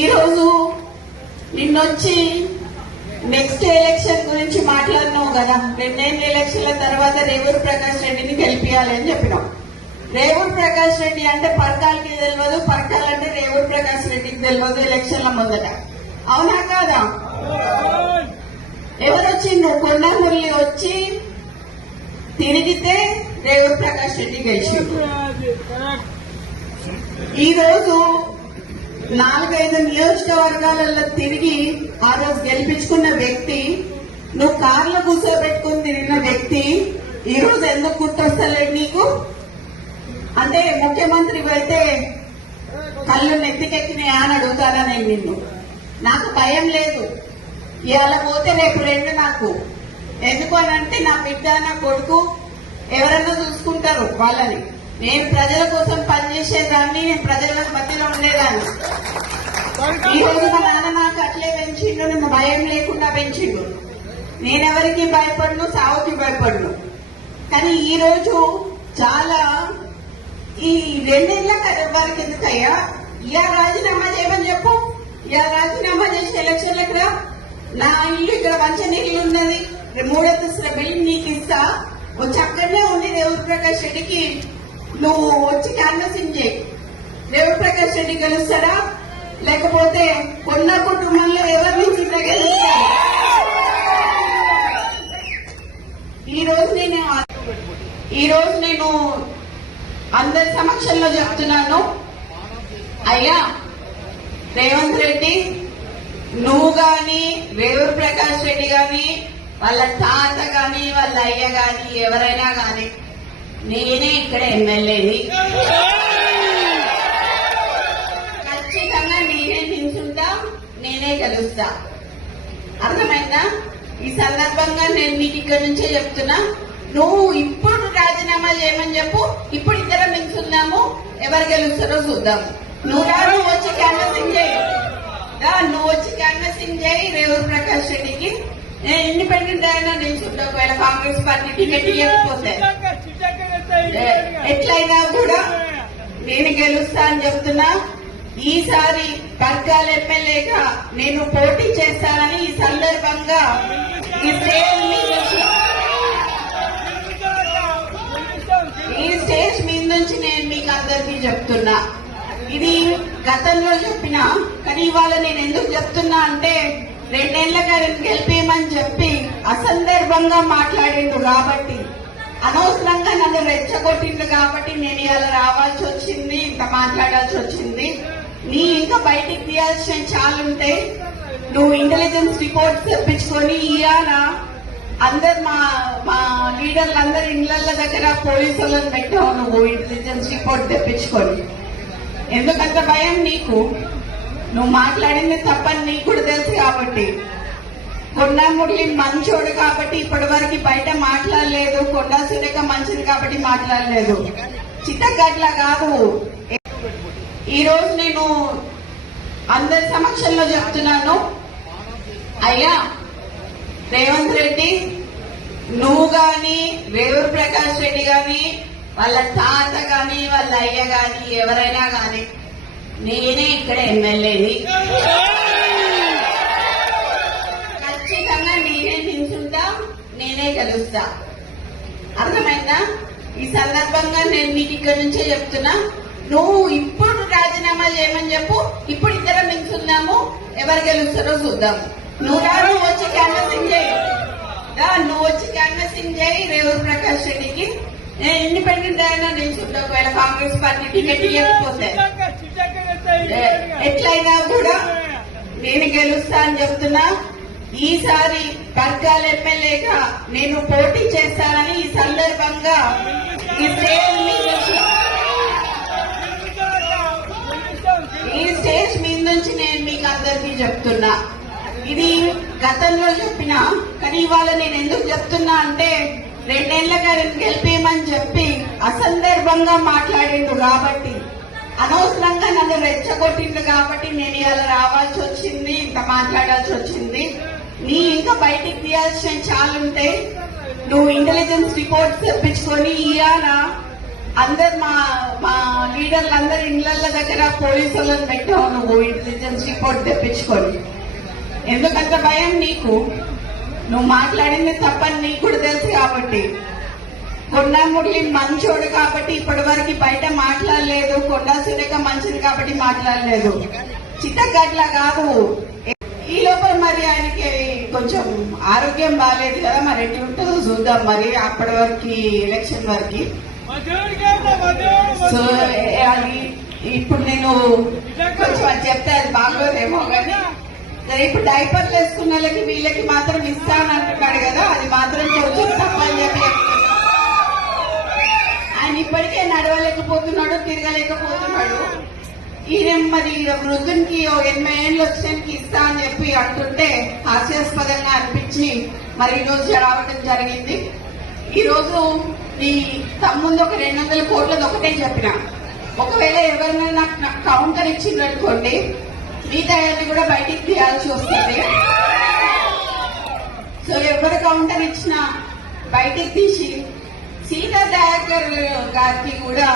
ఈరోజు నిన్నొచ్చి next election గురించి మాట్లాడినావు కదా. 2 ఎలక్షన్ల తర్వాత రేవూరు ప్రకాష్ రెడ్డిని గెలిపియాలి అని చెప్పినాం. రేవూరు ప్రకాష్ రెడ్డి అంటే పరకాలకి తెలియదు, పరకాలంటే రేవూరు ప్రకాష్ రెడ్డికి తెలియదు ఎలక్షన్ల ముందట. అవునా కాదా? ఎవరు వచ్చిండ్రు? కొండ మురళి వచ్చి తిరిగితే రేవూరు ప్రకాష్ రెడ్డి గెలిచిండు. ఈ రోజు 4-5 నియోజకవర్గాలలో తిరిగి ఆ రోజు గెలిపించుకున్న వ్యక్తి, నువ్వు కార్లో కూర్చోబెట్టుకుని తిరిగిన వ్యక్తి ఈ రోజు ఎందుకు గుర్తొస్తలేదు నీకు? అంటే ముఖ్యమంత్రి అయితే కళ్ళు నెత్తికెక్కినాయా అని అడుగుతారా నేను నిన్ను? నాకు భయం లేదు. ఇవాళ పోతే రేపు 2 నాకు. ఎందుకు అని అంటే నా బిడ్డ నా కొడుకు ఎవరన్నా చూసుకుంటారు వాళ్ళని. నేను ప్రజల కోసం పనిచేసేదాన్ని, నేను ప్రజల మధ్యలో ఉండేదాన్ని. ఈ రోజు మా నాన్న నాకు అట్లే పెంచిండు, నన్ను భయం లేకుండా పెంచిండు. నేనెవరికి భయపడను, సావుకి భయపడను. కానీ ఈ రోజు చాలా ఈ 2 ఏళ్ల వారికి ఎందుకయ్యా ఇయా రాజీనామా చేయమని చెప్పు. ఇయా రాజీనామా చేసి ఎలక్షన్లకు రా. నా ఇల్లు ఇక్కడ మంచినీళ్ళు ఉన్నది, 3 అంతస్తుల బిల్డింగ్ నీకు ఇస్తా. వచ్చి అక్కడనే ఉండి రేవూరు ప్రకాష్ రెడ్డికి నువ్వు వచ్చి క్యాన్వసింగ్ చేయి. రేవూరు ప్రకాష్ రెడ్డి గెలుస్తాడా లేకపోతే కొన్న కుటుంబంలో ఎవరి నుంచి గెలుస్తాడు? ఈ రోజు నేను అందరి సమక్షంలో చెప్తున్నాను, అయ్యా రేవంత్ రెడ్డి, నువ్వు గాని రేవూరు ప్రకాష్ రెడ్డి గాని వాళ్ళ తాత గాని వాళ్ళ అయ్య గాని ఎవరైనా గాని నేనే ఇక్కడ ఎమ్మెల్యేని, ఖచ్చితంగా నేనే నిల్చుంటా, నేనే గెలుస్తా. అర్థమైందా? ఈ సందర్భంగా నేను నీకు ఇక్కడ నుంచే చెప్తున్నా, నువ్వు ఇప్పుడు రాజీనామా చేయమని చెప్పు. ఇప్పుడు ఇద్దరం నిల్చుందాము, ఎవరు గెలుస్తారో చూద్దాము. నువ్వు వచ్చి క్యాన్వసింగ్ చేయి, నువ్వు వచ్చి క్యాన్వసింగ్ చేయి రేవూరు ప్రకాష్ రెడ్డికి. నేను ఇండిపెండెంట్ అయినా నిల్చుంటా. ఒకవేళ కాంగ్రెస్ పార్టీ టికెట్ ఇవ్వకపోతే ఎట్లయినా కూడా నేను గెలుస్తా అని చెప్తున్నా. ఈసారి పర్కాల ఎమ్మెల్యేగా నేను పోటీ చేస్తానని ఈ సందర్భంగా ఈ స్టేజ్ మీద నుంచి నేను మీకు అందరికీ చెప్తున్నా. ఇది గతంలో చెప్పినా, కానీ ఇవాళ నేను ఎందుకు చెప్తున్నా అంటే 2 ఏళ్లగా గెలిపేయమని చెప్పి అసందర్భంగా మాట్లాడిండు కాబట్టి, అనవసరంగా నన్ను రెచ్చగొట్టిండు కాబట్టి నేను ఇవాళ రావాల్సి వచ్చింది, ఇంత మాట్లాడాల్సి వచ్చింది. నీ ఇంకా బయటికి తీయాల్సిన చాలుంటే నువ్వు ఇంటెలిజెన్స్ రిపోర్ట్స్ తెప్పించుకొని ఇవాళ అందరు మా లీడర్లు అందరు ఇళ్ల దగ్గర పోలీసులను పెట్టావు. నువ్వు ఇంటెలిజెన్స్ రిపోర్ట్ తెప్పించుకొని ఎందుకంత భయం నీకు? నువ్వు మాట్లాడింది తప్పని నీకు కూడా తెలుసు కాబట్టి. కొండా మురళి మంచోడు కాబట్టి ఇప్పటి వరకు బయట మాట్లాడలేదు, కొండా సురేఖ మంచిది కాబట్టి మాట్లాడలేదు. చిత్తగట్ల కాదు. ఈ రోజు నేను అందరి సమక్షంలో చెప్తున్నాను, అయ్యా రేవంత్ రెడ్డి, నువ్వు గాని రేవూరు ప్రకాష్ రెడ్డి గాని వాళ్ళ తాత గాని వాళ్ళ అయ్య గాని ఎవరైనా గాని నేనే ఇక్కడ ఎమ్మెల్యేని, ఖచ్చితంగా నేనే నిల్చుంటా, నేనే గెలుస్తా. అర్థమైందా? ఈ సందర్భంగా నేను నీకు ఇక్కడ నుంచే చెప్తున్నా, నువ్వు ఇప్పుడు రాజీనామా చేయమని చెప్పు. ఇప్పుడు ఇద్దరం నిల్చుందాము, ఎవరు గెలుస్తారో చూద్దాము. నువ్వు వచ్చి క్యాన్వసింగ్ చేయి, నువ్వు వచ్చి క్యాన్వసింగ్ చేయి రేవూరు ప్రకాష్ రెడ్డికి. నేను ఇండిపెండెంట్ అయినా నిల్చుంటా. ఒకవేళ కాంగ్రెస్ పార్టీ టికెట్ ఇవ్వకపోతే ఎట్లయినా కూడా నేను గెలుస్తా అని చెప్తున్నా. ఈసారి పర్కాల ఎమ్మెల్యేగా నేను పోటీ చేస్తానని ఈ సందర్భంగా ఈ స్టేజ్ మీద నుంచి నేను మీకు అందరికీ చెప్తున్నా. ఇది గతంలో చెప్పినా, కానీ ఇవాళ నేను ఎందుకు చెప్తున్నా అంటే 2 ఏళ్లగా గెలిపేయమని చెప్పి అసందర్భంగా మాట్లాడిండు కాబట్టి, అనవసరంగా నన్ను రెచ్చగొట్టిండు కాబట్టి నేను ఇవాళ రావాల్సి వచ్చింది, ఇంత మాట్లాడాల్సి వచ్చింది. నీ ఇంకా బయటికి తీయాల్సిన చాలుంటే నువ్వు ఇంటెలిజెన్స్ రిపోర్ట్స్ తెప్పించుకొని ఇవాళ అందరు మా లీడర్లందరూ ఇళ్ల దగ్గర పోలీసులను పెట్టావు నువ్వు ఇంటెలిజెన్స్ రిపోర్ట్ తెప్పించుకొని. ఎందుకంత భయం నీకు? నువ్వు మాట్లాడింది తప్పని నీకు కూడా తెలుసు కాబట్టి. కొండా మురళి మంచోడు కాబట్టి ఇప్పటి వరకు బయట మాట్లాడలేదు. కొండా సురేఖ మంచిది కాబట్టి మాట్లాడలేదు. చిత్తగట్ల కాదు. ఈ లోపల మరి ఆయనకి కొంచెం ఆరోగ్యం బాగాలేదు కదా, మరి ఎట్టి ఉంటుందో చూద్దాం. మరి అప్పటి వరకు ఎలక్షన్ వరకు. సో అది ఇప్పుడు నేను కొంచెం అది చెప్తే అది బాగోదేమో కానీ, ఇప్పుడు డైపర్లు వేసుకున్న వాళ్ళకి వీళ్ళకి మాత్రం ఇస్తానంటున్నాడు కదా, అది మాత్రం కొంచెం తప్పని చెప్పి ఆయన ఇప్పటికే నడవలేకపోతున్నాడు, తిరగలేకపోతున్నాడు. ఈయన మరి వృద్ధునికి 80 ఏళ్ళు వచ్చినానికి ఇస్తా అని చెప్పి అంటుంటే హాస్యాస్పదంగా అనిపించి మరి ఈ రోజు రావడం జరిగింది. ఈ రోజు నీ తమ్ముందు ఒక 200 కోట్లది ఒకటే చెప్పిన, ఒకవేళ ఎవరైనా నాకు కౌంటర్ ఇచ్చిందనుకోండి మిగతా కూడా బయటికి తీయాల్సి వస్తుంది. సో ఎవరు కౌంటర్ ఇచ్చినా బయటికి తీసి సీతా దయాకర్ గారికి కూడా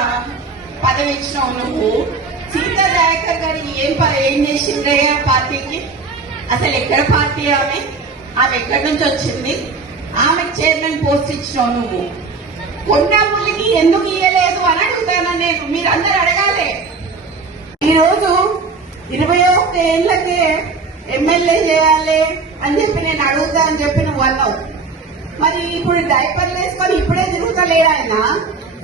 పదవి ఇచ్చినావు నువ్వు. సీతా దయాకర్ గారు ఏం చేసిందే పార్టీకి? అసలు ఎక్కడ పార్టీ ఆమె ఎక్కడి నుంచి వచ్చింది? ఆమెకు చైర్మన్ పోస్ట్ ఇచ్చినావు నువ్వు. కొండా మురళికి ఎందుకు ఇయ్యలేదు అని అడుగుతాను నేను. మీరందరూ అడగాలి. ఈరోజు 21 ఏళ్లకే ఎమ్మెల్యే చేయాలి అని చెప్పి నేను అడుగుతా అని చెప్పి నువ్వు అన్నావు. మరి ఇప్పుడు డైపర్లు వేసుకొని ఇప్పుడే తిరుగుతలేడు ఆయన.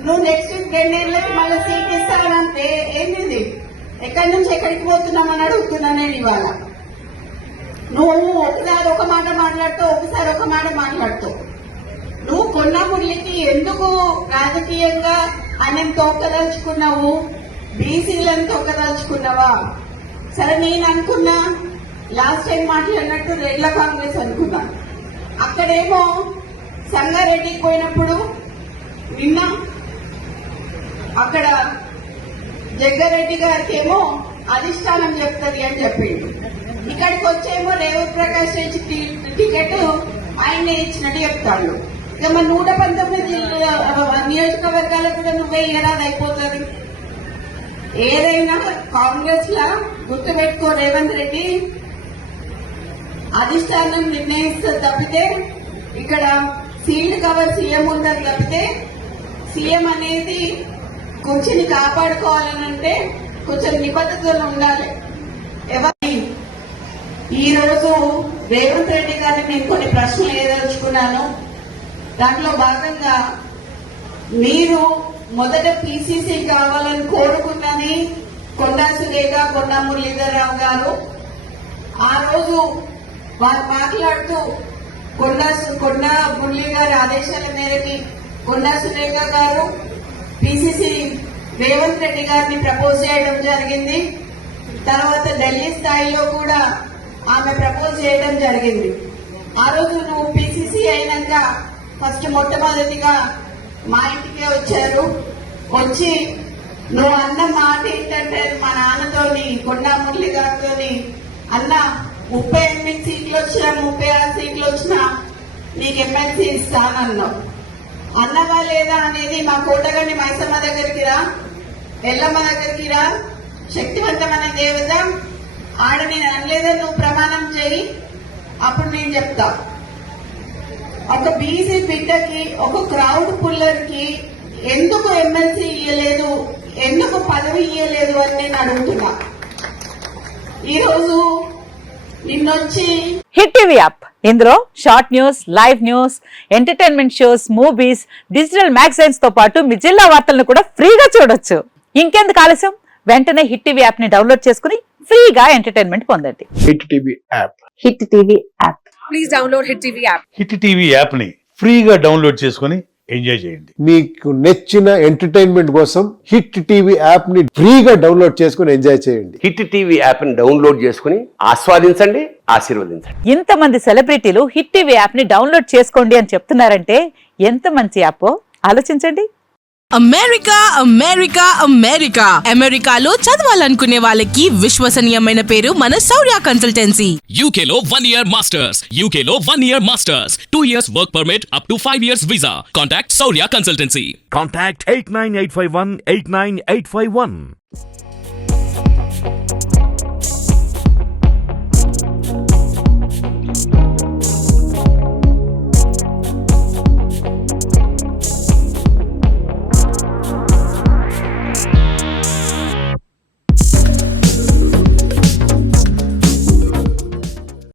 నువ్వు నెక్స్ట్ 2 ఏళ్ళకి మళ్ళీ సీట్ ఇస్తానంటే ఏంటిది? ఎక్కడి నుంచి ఎక్కడికి పోతున్నామని అడుగుతున్నా నేను ఇవాళ. నువ్వు ఒకసారి ఒక మాట మాట్లాడుతావు, ఒకసారి ఒక మాట మాట్లాడుతావు. నువ్వు కొండా మురళికి ఎందుకు రాజకీయంగా ఆయన తోకదలుచుకున్నావు? బీసీలను తోకదలుచుకున్నావా? సరే, నేను అనుకున్నా లాస్ట్ టైం మాట్లాడినట్టు రెడ్ల కాంగ్రెస్ అనుకున్నా. అక్కడేమో సంగారెడ్డికి పోయినప్పుడు నిన్న అక్కడ జగ్గారెడ్డి గారికి ఏమో అధిష్టానం చెప్తుంది అని చెప్పిండు. ఇక్కడికి వచ్చేమో రేవంత్ ప్రకాష్ రెడ్డి టికెట్ ఆయనే ఇచ్చినట్టు చెప్తాడు. ఇక మరి 119 నియోజకవర్గాలకు కూడా నువ్వే ఇయరాది అయిపోతుంది. ఏదైనా కాంగ్రెస్ లా గుర్తుపెట్టుకో, రేవంత్ రెడ్డి అధిష్టానం నిర్ణయిస్తుంది తప్పితే ఇక్కడ సీల్డ్ కవర్ సీఎం ఉండదు తప్పితే, సీఎం అనేది కొంచెం కాపాడుకోవాలనంటే కొంచెం నిబద్ధతలు ఉండాలి. ఎవరి ఈ రోజు రేవంత్ రెడ్డి గారిని నేను కొన్ని ప్రశ్నలు ఏదలుచుకున్నాను. దాంట్లో భాగంగా మీరు మొదట పిసిసి కావాలని కోరుకున్నది కొండా సురేఖ, కొండా మురళీధరరావు గారు. ఆ రోజు వారు మాట్లాడుతూ కొండా మురళి గారి ఆదేశాల మేరకి కొండా సురేఖ గారు పిసిసి రేవంత్ రెడ్డి గారిని ప్రపోజ్ చేయడం జరిగింది. తర్వాత ఢిల్లీ స్థాయిలో కూడా ఆమె ప్రపోజ్ చేయడం జరిగింది. ఆ రోజు నువ్వు పిసిసి అయినాక ఫస్ట్ మొట్టమొదటిగా మా ఇంటికే వచ్చారు. వచ్చి నువ్వు అన్న మాట ఏంటంటే మా నాన్నతోని కొండా మురళి గారితోని అన్న 38 సీట్లు వచ్చినా 36 సీట్లు వచ్చినా నీకు ఎమ్మెల్సీ ఇస్తానన్నావు. అన్నవా లేదా అనేది మా కోటగండి మైసమ్మ దగ్గరికి రా, ఎల్లమ్మ దగ్గరికి రా, శక్తివంతమైన దేవత ఆడ నేను అనలేదని నువ్వు ప్రమాణం చేయి, అప్పుడు నేను చెప్తా. ఒక బీసీ బిడ్డకి, ఒక క్రౌడ్ పుల్లర్ కి ఎందుకు ఎమ్మెల్సీ ఇయ్యలేదు, ఎందుకు పదవి ఇయ్యలేదు అని నేను అడుగుతున్నా. ఈరోజు నిన్నొచ్చి హిట్ టీవీ యాప్, ఇందులో short news, live news, entertainment shows, movies, digital magazines తో పాటు మీ జిల్లా వార్తలను కూడా ఫ్రీగా చూడొచ్చు. ఇంకెందుకు ఆలస్యం, వెంటనే హిట్ టీవీ యాప్ ని డౌన్లోడ్ చేసుకుని ఫ్రీగా ఎంటర్టైన్మెంట్ పొందండి. Hit TV app. Hit TV app. Please download hit TV app. Hit TV app ని ఫ్రీగా డౌన్లోడ్ చేసుకుని ఎంజాయ్ చేయండి. మీకు నచ్చిన ఎంటర్టైన్మెంట్ కోసం హిట్ టీవీ యాప్ ని ఫ్రీగా డౌన్లోడ్ చేసుకుని ఎంజాయ్ చేయండి. హిట్ టీవీ యాప్ ని డౌన్లోడ్ చేసుకుని ఆస్వాదించండి, ఆశీర్వదించండి. ఇంతమంది సెలబ్రిటీలు హిట్ టీవీ యాప్ ని డౌన్లోడ్ చేసుకోండి అని చెప్తున్నారంటే ఎంత మంచి యాప్ ఆలోచించండి. అమెరికా అమెరికా అమెరికా అమెరికాలో చదవాలనుకునే వాళ్ళకి విశ్వసనీయమైన పేరు మన శౌర్య consultancy. UK Law 1 Year Masters. UK Law 1 Year Masters. 2 years work permit up to 5 years visa. Contact Saurya Consultancy. Contact 89851 89851.